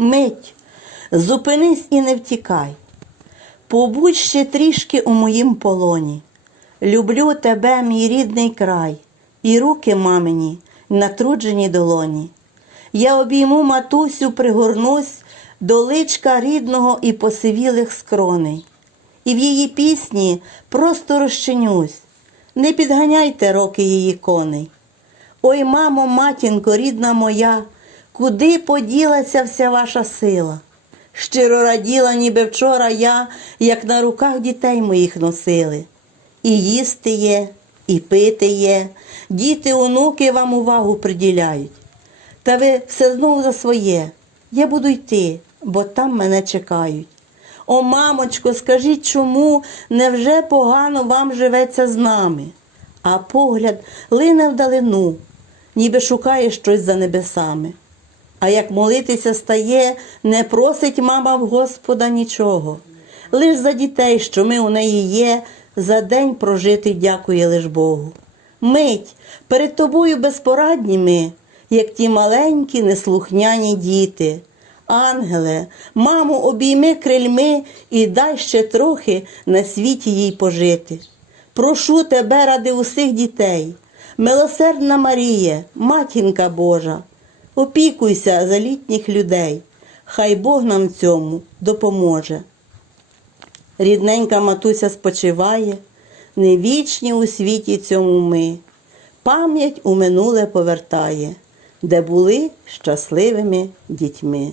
Мить, зупинись і не втікай. Побудь ще трішки у моїм полоні. Люблю тебе, мій рідний край, і руки мамині на трудженій долоні. Я обійму матусю, пригорнусь до личка рідного і посивілих скроней. І в її пісні просто розчинюсь. Не підганяйте роки її коней. Ой, мамо, матінко, рідна моя, куди поділася вся ваша сила? Щиро раділа, ніби вчора я, як на руках дітей моїх носили. І їсти є, і пити є, діти, онуки вам увагу приділяють. Та ви все знову за своє. Я буду йти, бо там мене чекають. О, мамочко, скажіть, чому невже погано вам живеться з нами? А погляд лине вдалину, ніби шукає щось за небесами. А як молитися стає, не просить мама в Господа нічого. Лиш за дітей, що ми у неї є, за день прожитий дякує лиш Богу. Мить, перед тобою безпорадні ми, як ті маленькі, неслухняні діти. Ангеле, маму, обійми крильми і дай ще трохи на світі їй пожити. Прошу тебе ради усіх дітей, милосердна Марія, матінка Божа, опікуйся за літніх людей, хай Бог нам цьому допоможе. Рідненька матуся спочиває, не вічні у світі цьому ми. Пам'ять у минуле повертає, де були щасливими дітьми.